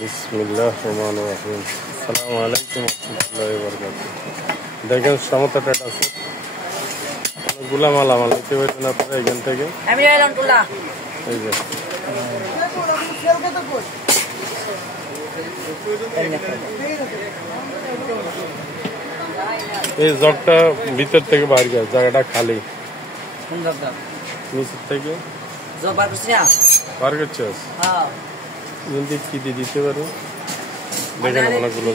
বিসমিল্লাহির রহমানির রহিম। আসসালামু আলাইকুম ওয়া রাহমাতুল্লাহি ওয়া বারাকাতুহু। দেখেন সমতা টাটা আছে, অনেকগুলা মালামাল নিতে পারবেন আপনারা এখান থেকে। এই যে এই জগটা ভিতর থেকে বাইরে গেছে, জায়গাটা খালি। নিচের থেকে বার করছে কি দিয়ে দিতে পারো। দেখেন অনেকগুলো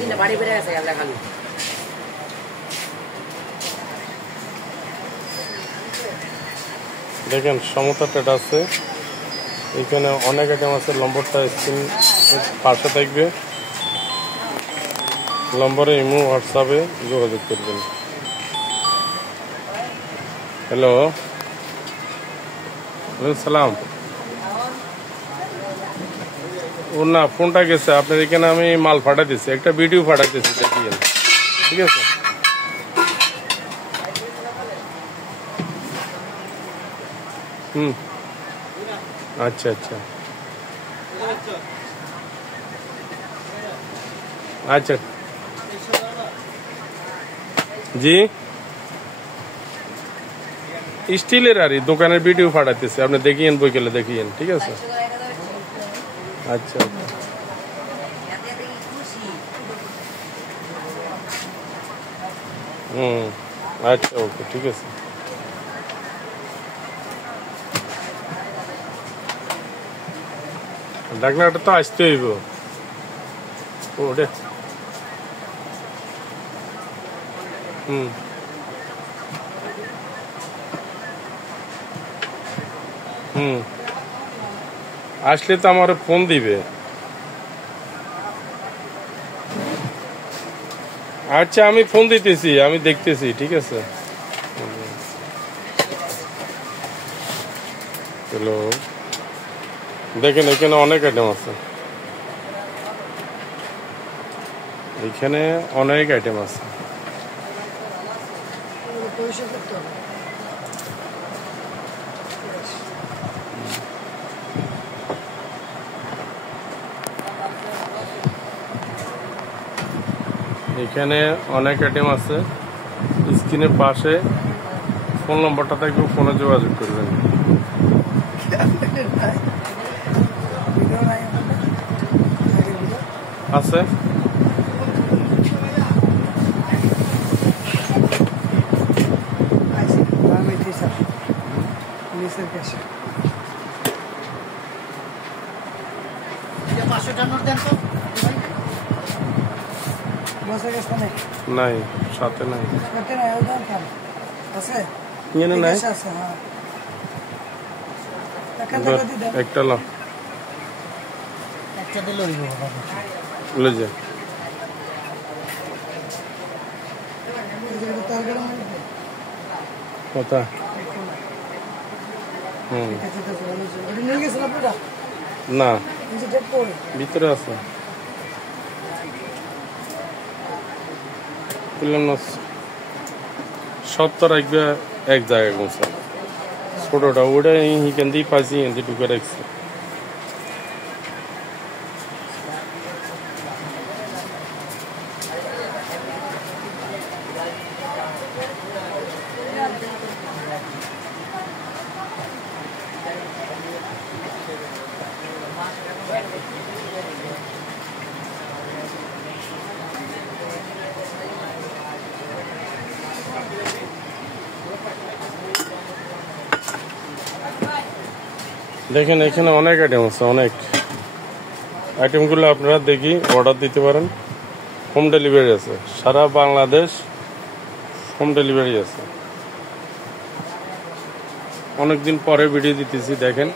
দেখেন সমতা টাটা আছে, এখানে অনেক আইটেম আছে। নম্বরটা স্ক্রিন পাশে থাকবে, নম্বরে ইমো হোয়াটসঅ্যাপে যোগাযোগ করবেন। হ্যালো সালাম। ও না, ফোনটা গেছে আপনার এখানে, আমি মাল পাঠাইতেছি, একটা ভিডিও পাঠাইতেছি, দেখিয়েন। ঠিক আছে, আচ্ছা আচ্ছা আচ্ছা জি, স্টিলের আর দোকানের ভিডিও পাঠাইতেছে, আপনি দেখিয়েন, বইকেলে দেখিয়েন। ঠিক আছে, আচ্ছা আচ্ছা ওকে, ঠিক আছে। ডাকনাটা তো আসতে হইব ওটা। আসলে তো আমার ফোন দিবে। আচ্ছা আমি ফোন দিতেছি, আমি দেখতেছি। ঠিক আছে, হ্যালো। দেখেন এখানে অনেক আইটেম আছে, এখানে অনেক আইটেম আছে। এখানে অনেক আইটেম আছে, স্ক্রিনের পাশে ফোন নম্বরটা থাকবে, ফোনে যোগাযোগ করবেন। আছে নাই, সাথে নাই, নাই একটা লো যে কথা। না, ভিতরে আছে। সব তো রাখবে এক জায়গায় গোছা, ছোটটা ওটা এখান দিয়ে পাইছি, এখান দিয়ে ঢুকে রাখছি। দেখেন এখানে অনেক আইটেম আছে, অনেক আইটেমগুলো আপনারা দেখি অর্ডার দিতে পারেন। হোম ডেলিভারি আছে, সারা বাংলাদেশ হোম ডেলিভারি আছে। অনেকদিন পরে ভিডিও দিতেছি, দেখেন।